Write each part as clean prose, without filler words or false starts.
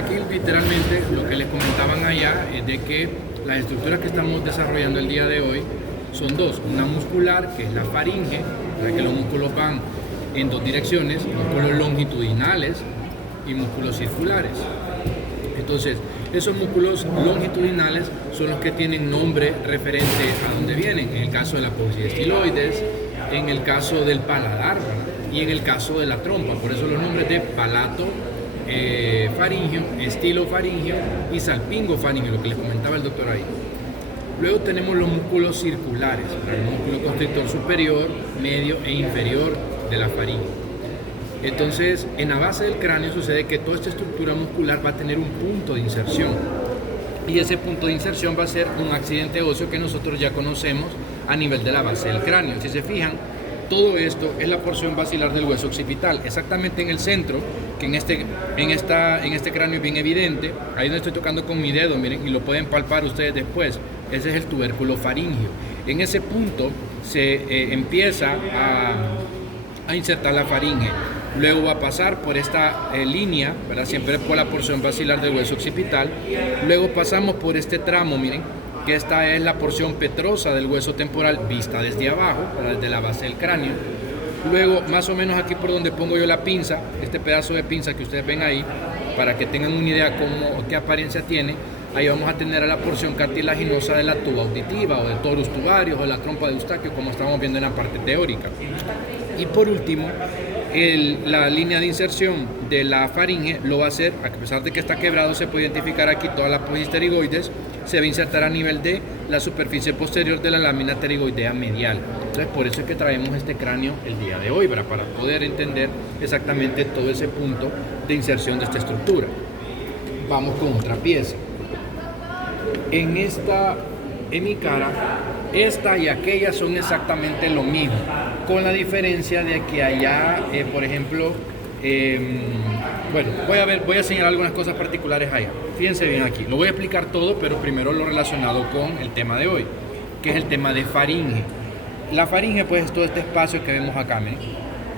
aquí literalmente lo que les comentaban allá es de que las estructuras que estamos desarrollando el día de hoy son dos, una muscular que es la faringe, la que los músculos van en dos direcciones, músculos longitudinales y músculos circulares. Entonces, esos músculos longitudinales son los que tienen nombre referente a dónde vienen, en el caso de la apófisis estiloides, en el caso del paladar, ¿verdad? Y en el caso de la trompa, por eso los nombres de palato faringio, estilofaringio y salpingofaringio, lo que les comentaba el doctor ahí. Luego tenemos los músculos circulares, el músculo constrictor superior, medio e inferior de la faringe. Entonces, en la base del cráneo sucede que toda esta estructura muscular va a tener un punto de inserción. Y ese punto de inserción va a ser un accidente óseo que nosotros ya conocemos a nivel de la base del cráneo. Si se fijan, todo esto es la porción basilar del hueso occipital, exactamente en el centro, que en este cráneo es bien evidente. Ahí donde estoy tocando con mi dedo, miren, y lo pueden palpar ustedes después. Ese es el tubérculo faríngeo. En ese punto se empieza a insertar la faringe. Luego va a pasar por esta línea, ¿verdad? Siempre por la porción basilar del hueso occipital. Luego pasamos por este tramo, miren, que esta es la porción petrosa del hueso temporal vista desde abajo, ¿verdad? Desde la base del cráneo. Luego, más o menos aquí por donde pongo yo la pinza, este pedazo de pinza que ustedes ven ahí, para que tengan una idea qué apariencia tiene, ahí vamos a tener a la porción cartilaginosa de la tuba auditiva o del torus tubarius o de la trompa de Eustaquio, como estamos viendo en la parte teórica. Y por último, la línea de inserción de la faringe lo va a hacer, a pesar de que está quebrado, se puede identificar aquí toda la apófisis pterigoides, se va a insertar a nivel de la superficie posterior de la lámina pterigoidea medial. Entonces, por eso es que traemos este cráneo el día de hoy, para poder entender exactamente todo ese punto de inserción de esta estructura. Vamos con otra pieza. En mi cara, esta y aquella son exactamente lo mismo, con la diferencia de que allá, por ejemplo, bueno, voy a señalar algunas cosas particulares allá. Fíjense bien aquí, lo voy a explicar todo, pero primero lo relacionado con el tema de hoy, que es el tema de faringe. La faringe, pues, es todo este espacio que vemos acá, ¿ven?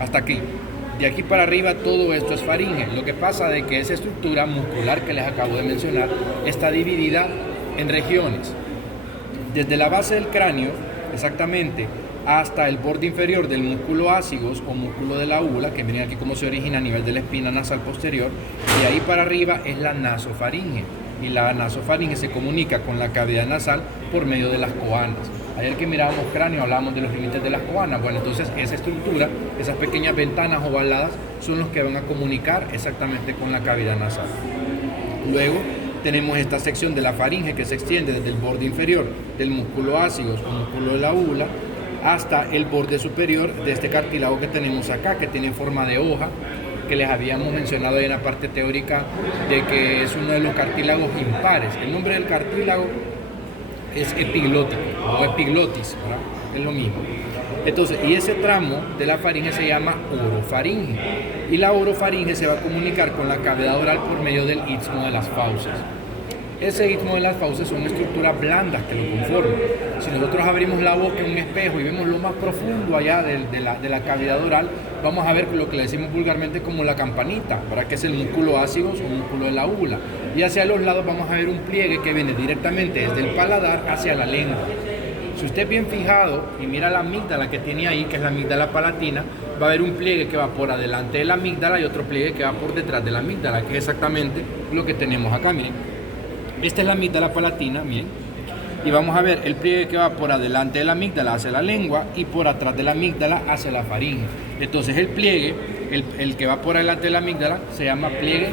Hasta aquí. De aquí para arriba todo esto es faringe. Lo que pasa es que esa estructura muscular que les acabo de mencionar está dividida en regiones. Desde la base del cráneo, exactamente, hasta el borde inferior del músculo ácigos o músculo de la úvula, que viene aquí como se origina a nivel de la espina nasal posterior, y ahí para arriba es la nasofaringe. Y la nasofaringe se comunica con la cavidad nasal por medio de las coanas. Ayer que mirábamos cráneo hablábamos de los límites de las coanas. Bueno, entonces esa estructura, esas pequeñas ventanas ovaladas, son los que van a comunicar exactamente con la cavidad nasal. Luego tenemos esta sección de la faringe que se extiende desde el borde inferior del músculo ácigos o músculo de la úvula hasta el borde superior de este cartílago que tenemos acá, que tiene forma de hoja, que les habíamos mencionado ahí en la parte teórica de que es uno de los cartílagos impares. El nombre del cartílago es epiglótico o epiglotis, ¿verdad? Es lo mismo. Entonces, y ese tramo de la faringe se llama orofaringe, y la orofaringe se va a comunicar con la cavidad oral por medio del istmo de las fauces. Ese istmo de las fauces son estructuras blandas que lo conforman. Si nosotros abrimos la boca en un espejo y vemos lo más profundo allá de la cavidad oral, vamos a ver lo que le decimos vulgarmente como la campanita, ¿verdad? Que es el músculo ácigos o músculo de la úvula. Y hacia los lados vamos a ver un pliegue que viene directamente desde el paladar hacia la lengua. Si usted es bien fijado y mira la amígdala que tiene ahí, que es la amígdala palatina, va a haber un pliegue que va por adelante de la amígdala y otro pliegue que va por detrás de la amígdala, que es exactamente lo que tenemos acá, miren. Esta es la amígdala palatina, miren. Y vamos a ver el pliegue que va por adelante de la amígdala hacia la lengua y por atrás de la amígdala hacia la faringe. Entonces el pliegue, el que va por adelante de la amígdala, se llama pliegue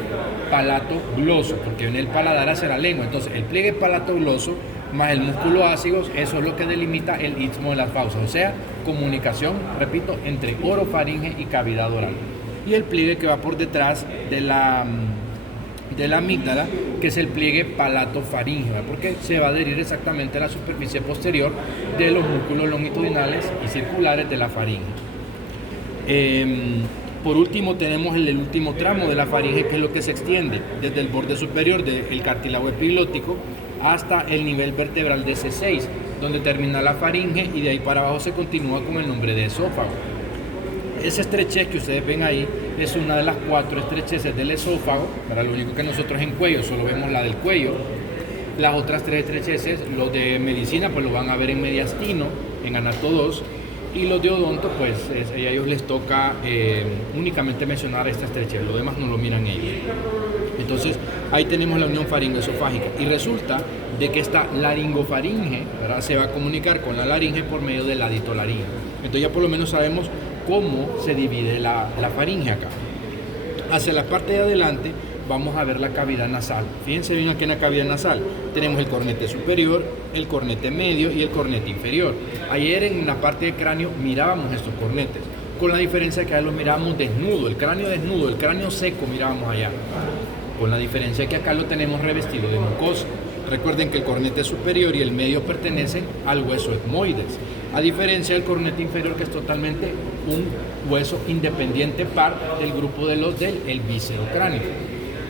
palatogloso, porque viene el paladar hacia la lengua. Entonces el pliegue palatogloso más el músculo ácigos, eso es lo que delimita el istmo de las fauces, o sea, comunicación, repito, entre orofaringe y cavidad oral. Y el pliegue que va por detrás de la amígdala, que es el pliegue palatofaríngeo, porque se va a adherir exactamente a la superficie posterior de los músculos longitudinales y circulares de la faringe. Por último tenemos el último tramo de la faringe, que es lo que se extiende desde el borde superior del cartílago epiglótico hasta el nivel vertebral de C6, donde termina la faringe, y de ahí para abajo se continúa con el nombre de esófago. Esa estrechez que ustedes ven ahí es una de las 4 estrecheces del esófago, para lo único que nosotros en cuello solo vemos la del cuello. Las otras 3 estrecheces, los de medicina pues lo van a ver en mediastino, en anato 2, y los de odonto pues a ellos les toca únicamente mencionar esta estrechez, lo demás no lo miran ellos. Entonces ahí tenemos la unión faringoesofágica y resulta de que esta laringofaringe, ¿verdad?, se va a comunicar con la laringe por medio del aditolaringe. Entonces ya por lo menos sabemos cómo se divide la faringe acá. Hacia la parte de adelante vamos a ver la cavidad nasal. Fíjense bien aquí en la cavidad nasal. Tenemos el cornete superior, el cornete medio y el cornete inferior. Ayer en la parte del cráneo mirábamos estos cornetes, con la diferencia que acá los mirábamos desnudo, el cráneo seco mirábamos allá. Con la diferencia que acá lo tenemos revestido de mucosa. Recuerden que el cornete superior y el medio pertenecen al hueso etmoides, a diferencia del cornete inferior, que es totalmente un hueso independiente par del grupo de los del viscerocráneo.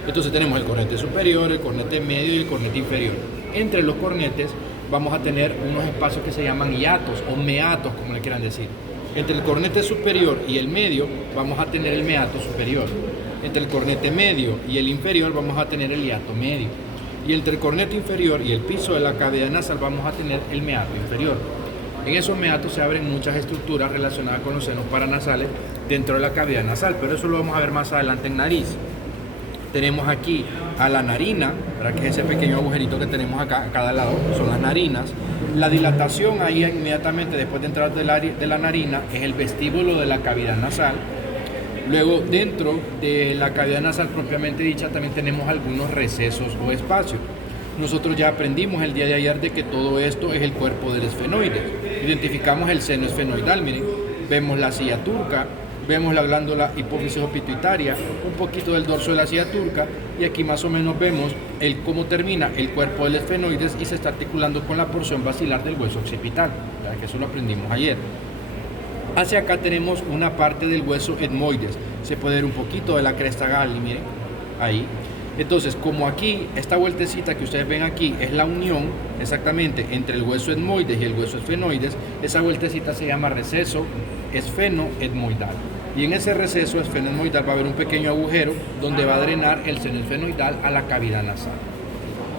Entonces tenemos el cornete superior, el cornete medio y el cornete inferior. Entre los cornetes vamos a tener unos espacios que se llaman hiatos o meatos, como le quieran decir. Entre el cornete superior y el medio vamos a tener el meato superior. Entre el cornete medio y el inferior vamos a tener el hiato medio. Y entre el cornete inferior y el piso de la cavidad nasal vamos a tener el meato inferior. En esos meatos se abren muchas estructuras relacionadas con los senos paranasales dentro de la cavidad nasal, pero eso lo vamos a ver más adelante en nariz. Tenemos aquí a la narina, ¿verdad?, que es ese pequeño agujerito que tenemos acá a cada lado, son las narinas. La dilatación ahí inmediatamente después de entrar de la narina es el vestíbulo de la cavidad nasal. Luego, dentro de la cavidad nasal propiamente dicha, también tenemos algunos recesos o espacios. Nosotros ya aprendimos el día de ayer de que todo esto es el cuerpo del esfenoide. Identificamos el seno esfenoidal, miren, vemos la silla turca, vemos la glándula hipófisis o pituitaria, un poquito del dorso de la silla turca, y aquí más o menos vemos cómo termina el cuerpo del esfenoides y se está articulando con la porción basilar del hueso occipital, que eso lo aprendimos ayer. Hacia acá tenemos una parte del hueso etmoides, se puede ver un poquito de la cresta Galli, miren, ahí. Entonces, como aquí, esta vueltecita que ustedes ven aquí es la unión exactamente entre el hueso etmoides y el hueso esfenoides, esa vueltecita se llama receso esfenoetmoidal. Y en ese receso esfenoetmoidal va a haber un pequeño agujero donde va a drenar el seno esfenoidal a la cavidad nasal.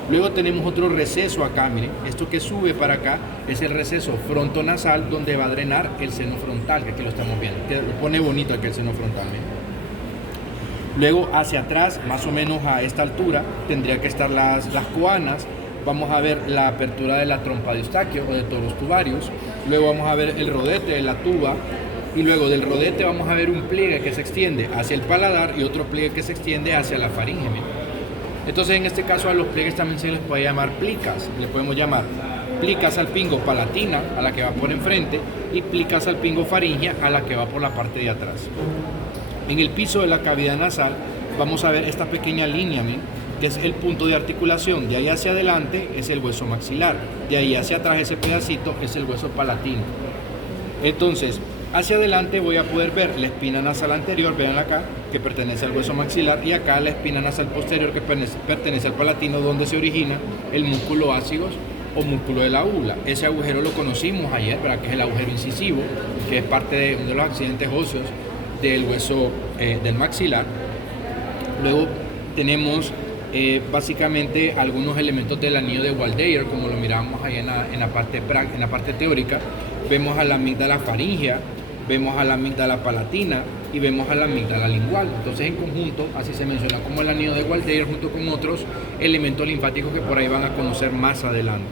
Luego tenemos otro receso acá, miren, esto que sube para acá es el receso frontonasal donde va a drenar el seno frontal, que aquí lo estamos viendo, que lo pone bonito aquí el seno frontal, miren. Luego hacia atrás, más o menos a esta altura, tendría que estar las coanas. Vamos a ver la apertura de la trompa de Eustaquio o de todos los tubarios. Luego vamos a ver el rodete de la tuba. Y luego del rodete vamos a ver un pliegue que se extiende hacia el paladar y otro pliegue que se extiende hacia la faringe. Entonces, en este caso, a los pliegues también se les puede llamar plicas. Le podemos llamar plica salpingo palatina, a la que va por enfrente, y plica salpingo faringea, a la que va por la parte de atrás. En el piso de la cavidad nasal vamos a ver esta pequeña línea, que es el punto de articulación. De ahí hacia adelante es el hueso maxilar, de ahí hacia atrás ese pedacito es el hueso palatino. Entonces, hacia adelante voy a poder ver la espina nasal anterior, vean acá, que pertenece al hueso maxilar, y acá la espina nasal posterior, que pertenece al palatino, donde se origina el músculo ácigos o músculo de la úvula. Ese agujero lo conocimos ayer, ¿verdad?, que es el agujero incisivo, que es parte de uno de los accidentes óseos del hueso del maxilar. Luego tenemos básicamente algunos elementos del anillo de Waldeyer, como lo miramos ahí en la parte teórica. Vemos a la amígdala faríngea, vemos a la amígdala palatina y vemos a la amígdala lingual. Entonces, en conjunto, así se menciona como el anillo de Waldeyer, junto con otros elementos linfáticos que por ahí van a conocer más adelante.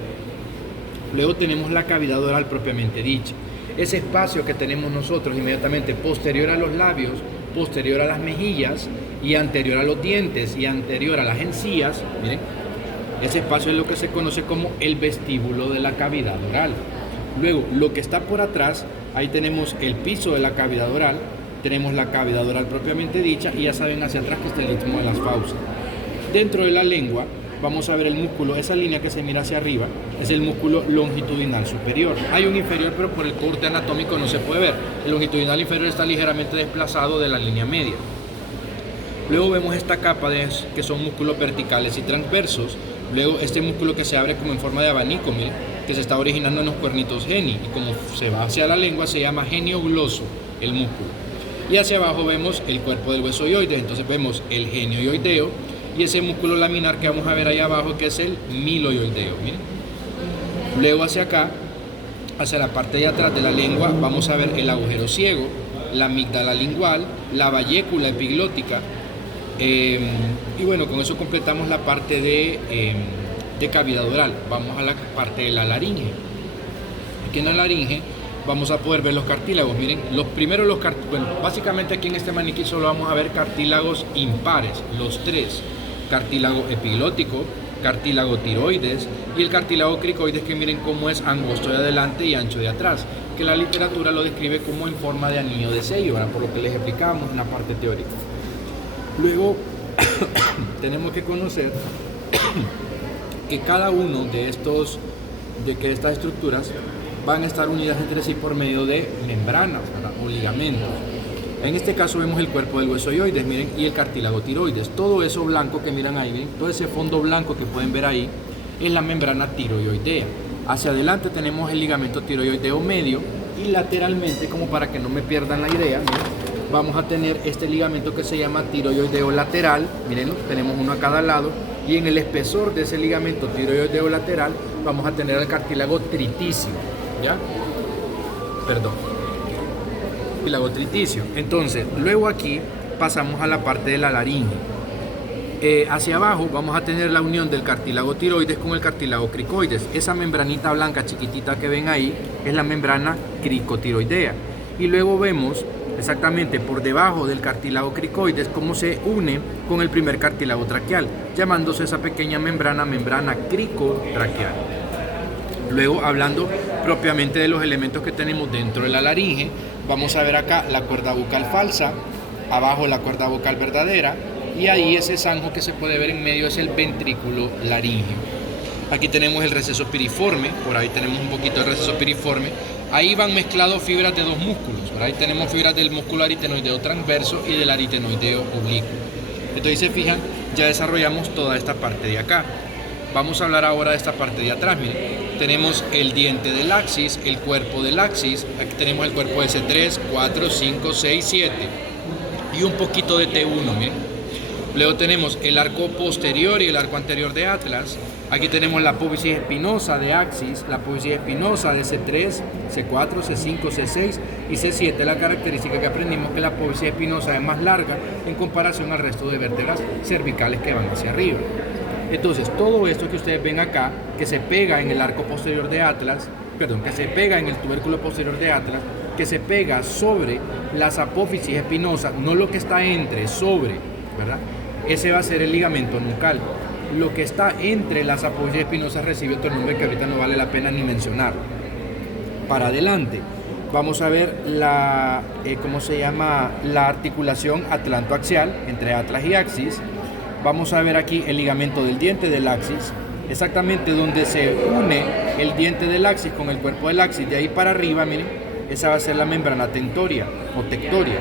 Luego tenemos la cavidad oral propiamente dicha. Ese espacio que tenemos nosotros inmediatamente posterior a los labios, posterior a las mejillas y anterior a los dientes y anterior a las encías, miren, ese espacio es lo que se conoce como el vestíbulo de la cavidad oral. Luego, lo que está por atrás, ahí tenemos el piso de la cavidad oral, tenemos la cavidad oral propiamente dicha y ya saben hacia atrás que está el istmo de las fauces. Dentro de la lengua vamos a ver el músculo, esa línea que se mira hacia arriba, es el músculo longitudinal superior. Hay un inferior, pero por el corte anatómico no se puede ver. El longitudinal inferior está ligeramente desplazado de la línea media. Luego vemos esta capa que son músculos verticales y transversos. Luego este músculo que se abre como en forma de abanico, miren, que se está originando en los cuernitos geni, y como se va hacia la lengua se llama genio gloso el músculo. Y hacia abajo vemos el cuerpo del hueso hioides, entonces vemos el genio hioideo y ese músculo laminar que vamos a ver ahí abajo que es el milohioideo. Miren. Luego hacia acá, hacia la parte de atrás de la lengua, vamos a ver el agujero ciego, la amígdala lingual, la vallécula epiglótica. Y bueno, con eso completamos la parte de cavidad oral. Vamos a la parte de la laringe. Aquí en la laringe vamos a poder ver los cartílagos. Miren, bueno, básicamente aquí en este maniquí solo vamos a ver cartílagos impares, los tres: cartílago epiglótico, cartílago tiroides y el cartílago cricoides, que miren cómo es angosto de adelante y ancho de atrás, que la literatura lo describe como en forma de anillo de sello, ¿verdad? Por lo que les explicamos en la parte teórica. Luego tenemos que conocer que cada uno de estas estructuras van a estar unidas entre sí por medio de membranas, ¿verdad? O ligamentos. En este caso vemos el cuerpo del hueso hioides, miren, y el cartílago tiroides. Todo eso blanco que miran ahí, miren, todo ese fondo blanco que pueden ver ahí es la membrana tiroidea. Hacia adelante tenemos el ligamento tiroideo medio y lateralmente, como para que no me pierdan la idea, miren, vamos a tener este ligamento que se llama tiroideo lateral. Miren, tenemos uno a cada lado, y en el espesor de ese ligamento tiroideo lateral vamos a tener el cartílago triticio, ¿ya? Perdón. Cartílago triticio. Entonces, luego aquí pasamos a la parte de la laringe. Hacia abajo vamos a tener la unión del cartílago tiroides con el cartílago cricoides. Esa membranita blanca chiquitita que ven ahí es la membrana cricotiroidea. Y luego vemos exactamente por debajo del cartílago cricoides cómo se une con el primer cartílago traqueal, llamándose esa pequeña membrana cricotraqueal. Luego, hablando propiamente de los elementos que tenemos dentro de la laringe, vamos a ver acá la cuerda bucal falsa, abajo la cuerda bucal verdadera, y ahí ese zanjo que se puede ver en medio es el ventrículo laríngeo. Aquí tenemos el receso piriforme, por ahí tenemos un poquito de receso piriforme. Ahí van mezclados fibras de dos músculos, por ahí tenemos fibras del músculo aritenoideo transverso y del aritenoideo oblicuo. Entonces, se fijan, ya desarrollamos toda esta parte de acá. Vamos a hablar ahora de esta parte de atrás. Miren, tenemos el diente del axis, el cuerpo del axis. Aquí tenemos el cuerpo de S3, 4, 5, 6, 7 y un poquito de T1. Miren. Luego tenemos el arco posterior y el arco anterior de atlas. Aquí tenemos la apófisis espinosa de axis, la apófisis espinosa de C3, C4, C5, C6 y C7. La característica que aprendimos que la apófisis espinosa es más larga en comparación al resto de vértebras cervicales que van hacia arriba. Entonces, todo esto que ustedes ven acá, que se pega en el arco posterior de atlas, que se pega en el tubérculo posterior de atlas, que se pega sobre las apófisis espinosas, no lo que está entre, sobre, ¿verdad? Ese va a ser el ligamento nucal. Lo que está entre las apófisis espinosas recibe otro nombre que ahorita no vale la pena ni mencionar. Para adelante, vamos a ver la articulación atlantoaxial entre atlas y axis. Vamos a ver aquí el ligamento del diente del axis, exactamente donde se une el diente del axis con el cuerpo del axis. De ahí para arriba, miren, esa va a ser la membrana tentoria o tectoria.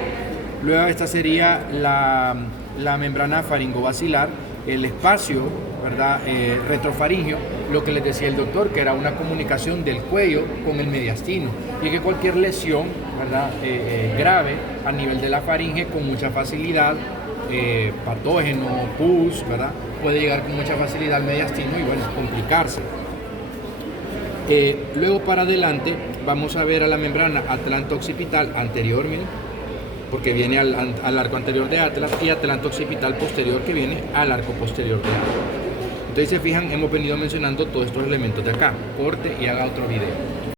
Luego esta sería la membrana faringobacilar, el espacio, ¿verdad? Retrofaringeo, lo que les decía el doctor, que era una comunicación del cuello con el mediastino, y que cualquier lesión, ¿verdad? Grave a nivel de la faringe con mucha facilidad, patógeno, pus, ¿verdad? Puede llegar con mucha facilidad al mediastino y bueno, complicarse. Luego para adelante vamos a ver a la membrana atlanto-occipital anterior, miren, porque viene al arco anterior de atlas, y atlanto-occipital posterior, que viene al arco posterior de atlas. Entonces, se fijan, hemos venido mencionando todos estos elementos de acá. Corte y haga otro video.